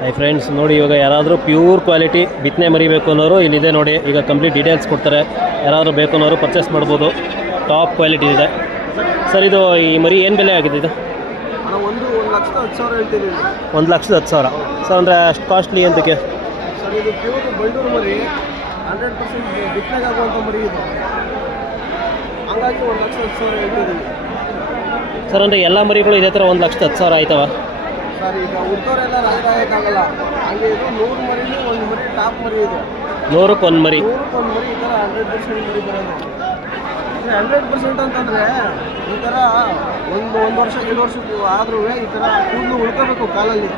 Hi friends, ನೋಡಿ ಇವಾಗ ಯಾರಾದರೂ ಪ್ಯೂರ್ ಕ್ವಾಲಿಟಿ ಬಿತ್ತನೆ ಮರಿ ಬೇಕು ಅನ್ನೋರು ಇಲ್ಲಿದೆ ನೋಡಿ. ಈಗ ಕಂಪ್ಲೀಟ್ ಡೀಟೇಲ್ಸ್ ಕೊಡ್ತಾರೆ. ಯಾರಾದರೂ ಬೇಕು ಅನ್ನೋರು ಪರ್ಚೇಸ್ ಮಾಡ್ಬೋದು. ಟಾಪ್ ಕ್ವಾಲಿಟಿ ಇದೆ ಸರ್. ಇದು ಈ ಮರಿ ಏನು ಬೆಲೆ ಆಗಿದೆ ಇದು? 1,10,000 ಹೇಳ್ತೀವಿ. 1,10,000 ಸರ್. ಅಂದರೆ ಅಷ್ಟು ಕಾಸ್ಟ್ಲಿ ಅಂತಕ್ಕೆ ಸರ್? ಇದು ಪ್ಯೂರ್ ಬಂಡೂರು ಮರಿ, 100% ಬಿತ್ತನೆಗೆ ಆಗುವಂಥ ಮರಿ ಇದು. ಹಂಗಾಗಿ 1,10,000 ಹೇಳ್ತಿದ್ದೀವಿ ಸರ್. ಅಂದರೆ ಎಲ್ಲ ಮರಿಗಳು ಇದೇ ಥರ 1,10,000 ಆಯ್ತವ ಸರ್? ಈಗ ಉಳಿದವರೆಲ್ಲ ರಾಜಕಾಗಲ್ಲ. ಹಂಗೆ ಇದು 100 ಮರಿಲಿ ಒಂದು ಮರಿ ಟಾಪ್ ಮರಿ ಇದು. 100ಕ್ಕೆ ಒಂದು ಮರಿ, 100ಕ್ಕೆ ಒಂದು ಮರಿ ಈ ಥರ 100% ಮರಿ ಬರೋದು. 100% ಅಂತಂದರೆ ಈ ಥರ ಒಂದು ವರ್ಷ 2 ವರ್ಷ ಆದ್ರೂ ಈ ಥರ ಕೂದಲು ಉಳ್ಕೋಬೇಕು ಕಾಲಲ್ಲಿ.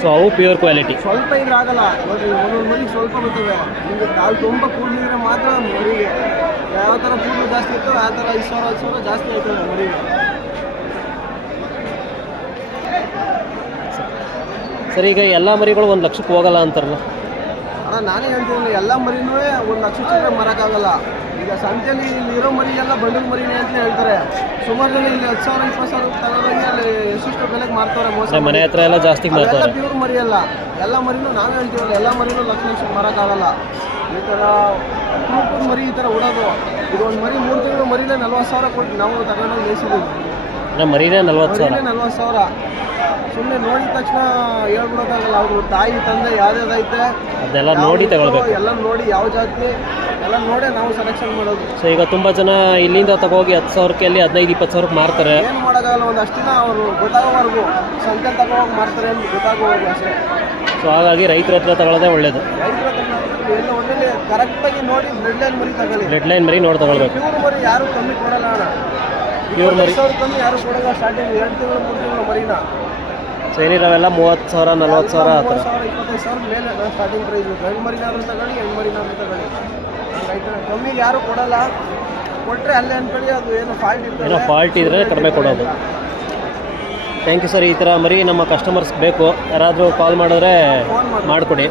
ಸೊ ಅವು ಪ್ಯೂರ್ ಕ್ವಾಲಿಟಿ. ಸ್ವಲ್ಪ ಇದ್ರಾಗಲ್ಲ. ನೋಡಿ, ಒಂದೊಂದು ಮರಿಗೆ ಸ್ವಲ್ಪ ಬರ್ತವೆ. ನಿಮಗೆ ಕಾಲು ತುಂಬ ಕೂದಲಿದ್ರೆ ಮಾತ್ರ ಮರಿಗೆ ಯಾವ ಥರ ಕೂದಲು ಜಾಸ್ತಿ ಇರ್ತವೆ ಆ ಥರ 5,000 ಜಾಸ್ತಿ ಆಯ್ತವೆ ಮರಿಗೆ. ಸರ್, ಈಗ ಎಲ್ಲ ಮರಿಗಳು 1,00,000ಕ್ಕೆ ಹೋಗಲ್ಲ ಅಂತಾರಲ್ಲ? ಅಣ್ಣ, ನಾನೇ ಹೇಳ್ತೀನಿ, ಎಲ್ಲ ಮರಿನೂ 1,00,000 ಚಿಲ್ಲರೆ ಮಾರೋಕ್ಕಾಗಲ್ಲ. ಈಗ ಸಂತೆಯಲ್ಲಿ ಇರೋ ಮರಿಗೆಲ್ಲ ಬಂಡೂರು ಮರಿನೇ ಅಂತ ಹೇಳ್ತಾರೆ. ಸುಮಾರು ಜನ ಇಲ್ಲಿ 10,000 20,000 ತಗೊಂಡೋಗಿ ಅಲ್ಲಿ ಎಷ್ಟೆಷ್ಟು ಬೆಲೆಗೆ ಮಾರ್ತಾರೆ. ಮೋಸ ಮನೆ ಹತ್ರ ಎಲ್ಲ ಜಾಸ್ತಿ ಮಾರ್ತಾರೆ. ಪ್ಯೂರ್ ಮರಿ ಅಲ್ಲ. ಎಲ್ಲ ಮರಿನೂ ನಾವೇ ಹೇಳ್ತೀವಲ್ಲ, ಎಲ್ಲ ಮರಿನೂ 1,00,000 ಮಾರೋಕ್ಕಾಗಲ್ಲ. ಈ ಥರ ಕೂಪದ ಮರಿ ಈ ಥರ ಉಡೋದು. ಇದು ಒಂದು ಮರಿ 3 ತಿಂಗಳು ಮರಿಲೇ 40,000 ಕೊಟ್ಟು ನಾವು ತಗೊಂಡೋಗಿ ಮೇಯಿಸಿದ್ದೀವಿ. ಮರಿನೇ 40,000. ಸುಮ್ಮನೆ ನೋಡಿದ ತಕ್ಷಣ ಹೇಳ್ಬಿಡೋಕ್ಕಾಗಲ್ಲ. ಅವರು ತಾಯಿ ತಂದೆ ಯಾವ್ದಾದೈತೆ ಅದೆಲ್ಲ ನೋಡಿ ತಗೊಳ್ಬೇಕು. ಎಲ್ಲ ನೋಡಿ ಯಾವ ಜಾತಿ ಎಲ್ಲ ನೋಡಿ ನಾವು ಸೆಲೆಕ್ಷನ್ ಮಾಡೋದು. ಸೊ ಈಗ ತುಂಬ ಜನ ಇಲ್ಲಿಂದ ತಗೋಗಿ 10,000ಕ್ಕೆ ಅಲ್ಲಿ 15-20,000ಕ್ಕೆ ಮಾರ್ತಾರೆ. ಏನು ಮಾಡೋಕ್ಕಾಗಲ್ಲ. ಒಂದಷ್ಟು ದಿನ ಅವರು ಗೊತ್ತಾಗೋವರೆಗೂ ಸಂತೆ ತಗೋಗಿ ಮಾರ್ತಾರೆ ಅಂತ ಗೊತ್ತಾಗೋವರೆಗೂ ಅಷ್ಟೇ. ಸೊ ಹಾಗಾಗಿ ರೈತರ ಹತ್ರ ತಗೊಳ್ಳೋದೇ ಒಳ್ಳೇದು. ರೈತರ ಹತ್ರ ಎಲ್ಲ ಒಳ್ಳೆ ಕರೆಕ್ಟಾಗಿ ನೋಡಿ ಬ್ಲಡ್ ಲೈನ್ ಮರಿ ತಗೊಳ್ಳಿ. ಬ್ಲಡ್ ಲೈನ್ ಮರಿ ನೋಡಿ ತಗೊಳ್ಬೇಕು. ಪ್ಯೂರ್ ಮರಿ ಯಾರು ಕಮ್ಮಿ ಕೊಡಲ್ಲ ಅಣ್ಣ. ಪ್ಯೂರ್ ಮರಿ 20,000 ಕಮ್ಮಿ ಯಾರು ಕೊಡಲ್ಲ. ಸ್ಟಾರ್ಟಿಂಗ್ 2 ತಿಂಗಳು 3 ತಿಂಗಳು ಮರಿನ. ಸೊ ಏನಿರೋವೆಲ್ಲ 30,000 40,000 ಆ ಥರ. 25,000 ಮೇಲೆ ಸ್ಟಾರ್ಟಿಂಗ್ ಪ್ರೈಸು. ಗಂಡು ಮರಿನಾದ್ರೂ ತಗೊಳ್ಳಿ, ಹೆಣ್ಣು ಮರಿನಾದ್ರೂ ತಗೊಳ್ಳಿ. ರೈತರ ಕಮ್ಮಿಗೆ ಯಾರು ಕೊಡಲ್ಲ. ಕೊಟ್ಟರೆ ಅಲ್ಲೇ ಅಂದ್ಕೊಳ್ಳಿ, ಅದು ಏನೋ ಫಾಲ್ಟ್ ಇರ್ತದೆ. ಏನೋ ಫಾಲ್ಟ್ ಇದ್ದರೆ ಕಡಿಮೆ ಕೊಡೋದು. Thank you sir. ಈ ಥರ ಮರಿ ನಮ್ಮ ಕಸ್ಟಮರ್ಸ್ ಬೇಕು. ಯಾರಾದರೂ ಕಾಲ್ ಮಾಡಿದ್ರೆ ಮಾಡಿಕೊಡಿ.